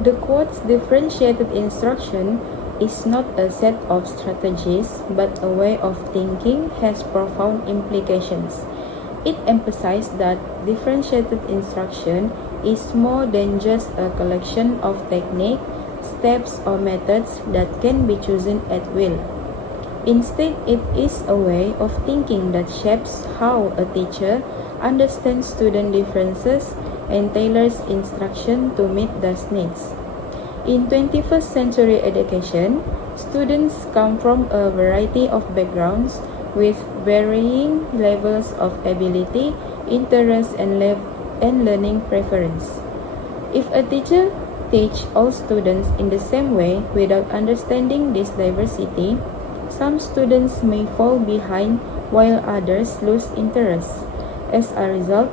The quote's differentiated instruction is not a set of strategies, but a way of thinking has profound implications. It emphasizes that differentiated instruction is more than just a collection of techniques, steps, or methods that can be chosen at will. Instead, it is a way of thinking that shapes how a teacher understands student differences and tailors instruction to meet those needs. In 21st century education, students come from a variety of backgrounds with varying levels of ability, interest, and learning preference. If a teacher teaches all students in the same way without understanding this diversity, some students may fall behind while others lose interest. As a result,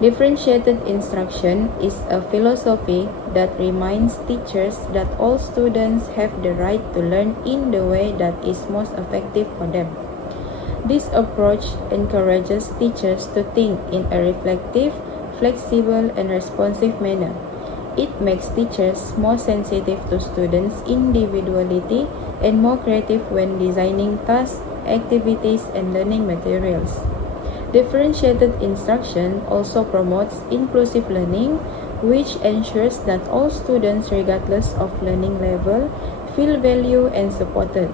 differentiated instruction is a philosophy that reminds teachers that all students have the right to learn in the way that is most effective for them. This approach encourages teachers to think in a reflective, flexible, and responsive manner. It makes teachers more sensitive to students' individuality and more creative when designing tasks, activities, and learning materials. Differentiated instruction also promotes inclusive learning, which ensures that all students, regardless of learning level, feel valued and supported.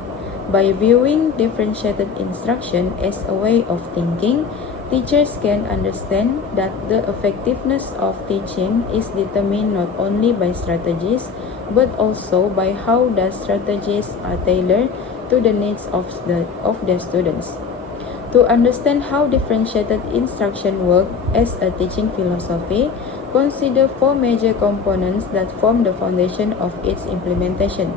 By viewing differentiated instruction as a way of thinking, teachers can understand that the effectiveness of teaching is determined not only by strategies, but also by how the strategies are tailored to the needs of their students. To understand how differentiated instruction works as a teaching philosophy, consider four major components that form the foundation of its implementation.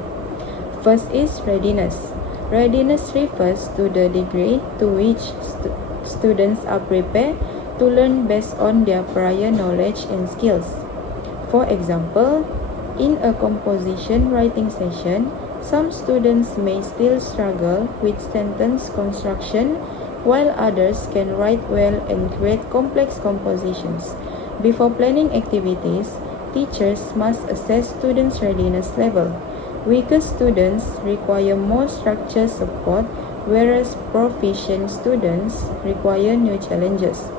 First is readiness. Readiness refers to the degree to which students are prepared to learn based on their prior knowledge and skills. For example, in a composition writing session, some students may still struggle with sentence construction, while others can write well and create complex compositions. Before planning activities, teachers must assess students' readiness level. Weaker students require more structured support, whereas proficient students require new challenges.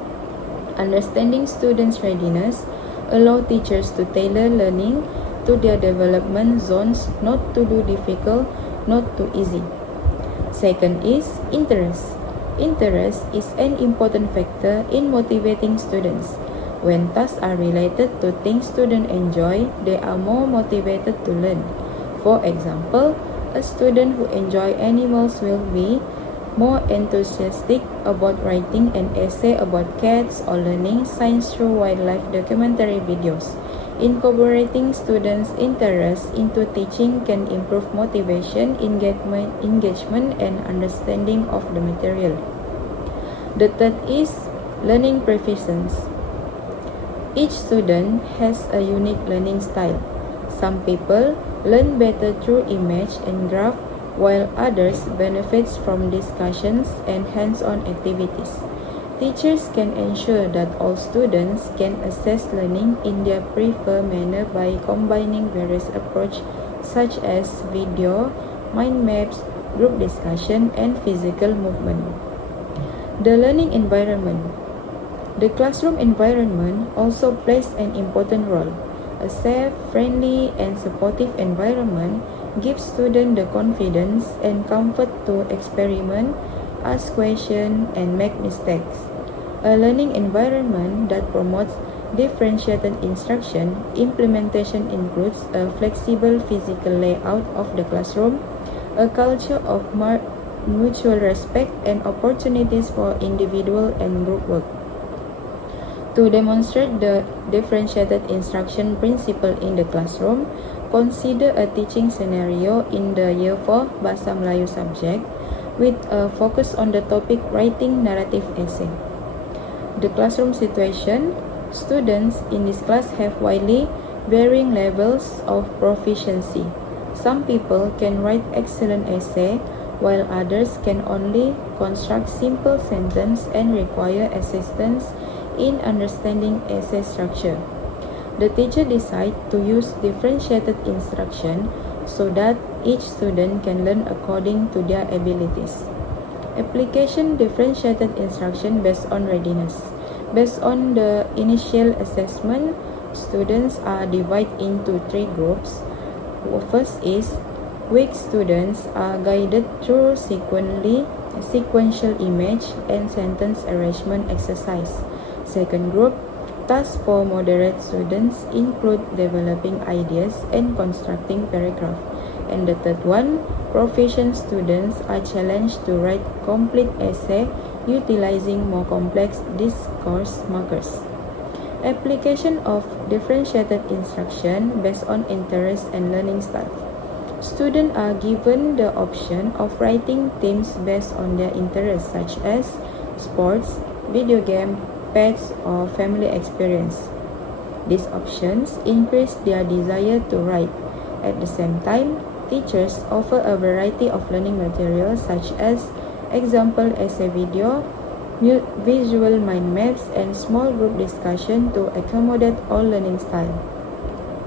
Understanding students' readiness allows teachers to tailor learning to their development zones, not to do difficult, not too easy. Second is interest. Interest is an important factor in motivating students. When tasks are related to things students enjoy, they are more motivated to learn. For example, a student who enjoys animals will be more enthusiastic about writing an essay about cats or learning science through wildlife documentary videos. Incorporating students' interests into teaching can improve motivation, engagement, and understanding of the material. The third is learning preferences. Each student has a unique learning style. Some people learn better through image and graph, while others benefit from discussions and hands-on activities. Teachers can ensure that all students can assess learning in their preferred manner by combining various approaches such as video, mind maps, group discussion, and physical movement. The learning environment. The classroom environment also plays an important role. A safe, friendly, and supportive environment gives students the confidence and comfort to experiment, ask questions, and make mistakes. A learning environment that promotes differentiated instruction implementation includes a flexible physical layout of the classroom, a culture of mutual respect, and opportunities for individual and group work. To demonstrate the differentiated instruction principle in the classroom, consider a teaching scenario in the Year 4 Bahasa Melayu subject with a focus on the topic writing narrative essay. The classroom situation. Students in this class have widely varying levels of proficiency. Some people can write excellent essay, while others can only construct simple sentences and require assistance in understanding essay structure. The teacher decides to use differentiated instruction so that each student can learn according to their abilities. Application differentiated instruction based on readiness. Based on the initial assessment, students are divided into three groups. First is weak students are guided through sequential image and sentence arrangement exercise. Second group, tasks for moderate students include developing ideas and constructing paragraph. And the third one, proficient students are challenged to write complete essay utilizing more complex discourse markers. Application of differentiated instruction based on interest and learning style. Students are given the option of writing themes based on their interests such as sports, video game, pets, or family experience. These options increase their desire to write. At the same time, teachers offer a variety of learning materials such as example essay video, visual mind maps, and small group discussion to accommodate all learning style.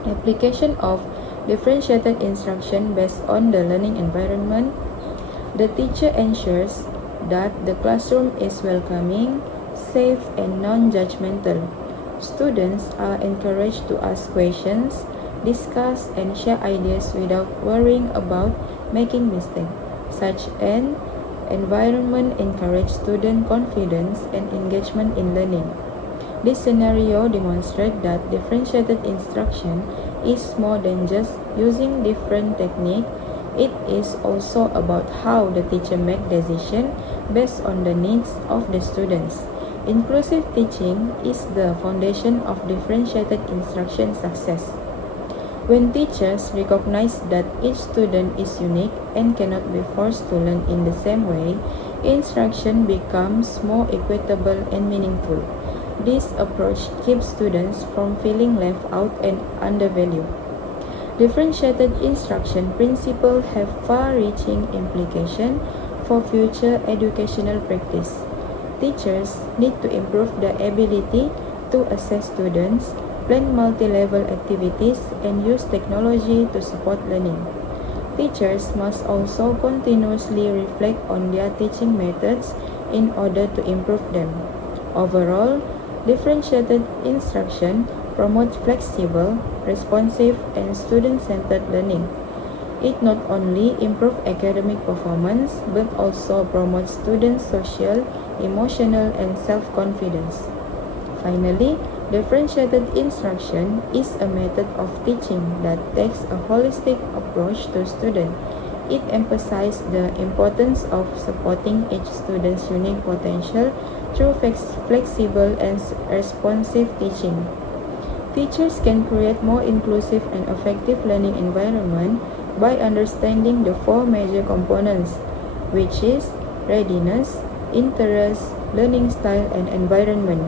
Application of differentiated instruction based on the learning environment. The teacher ensures that the classroom is welcoming, safe, and non-judgmental. Students are encouraged to ask questions, discuss, and share ideas without worrying about making mistakes. Such an environment encourages student confidence and engagement in learning. This scenario demonstrates that differentiated instruction is more than just using different techniques. It is also about how the teacher makes decisions based on the needs of the students. Inclusive teaching is the foundation of differentiated instruction success. When teachers recognize that each student is unique and cannot be forced to learn in the same way, instruction becomes more equitable and meaningful. This approach keeps students from feeling left out and undervalued. Differentiated instruction principles have far-reaching implications for future educational practice. Teachers need to improve their ability to assess students, plan multi-level activities, and use technology to support learning. Teachers must also continuously reflect on their teaching methods in order to improve them. Overall, differentiated instruction promotes flexible, responsive, and student-centered learning. It not only improves academic performance but also promotes students' social, emotional, and self-confidence. Finally, differentiated instruction is a method of teaching that takes a holistic approach to students. It emphasizes the importance of supporting each student's unique potential through flexible and responsive teaching. Teachers can create more inclusive and effective learning environment by understanding the four major components, which is readiness, interest, learning style, and environment.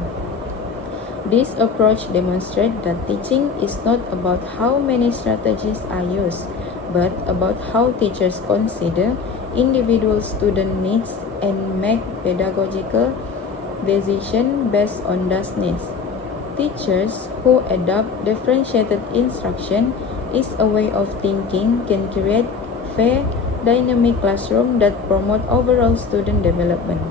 This approach demonstrates that teaching is not about how many strategies are used, but about how teachers consider individual student needs and make pedagogical decisions based on those needs. Teachers who adopt differentiated instruction is a way of thinking can create fair, dynamic classroom that promote overall student development.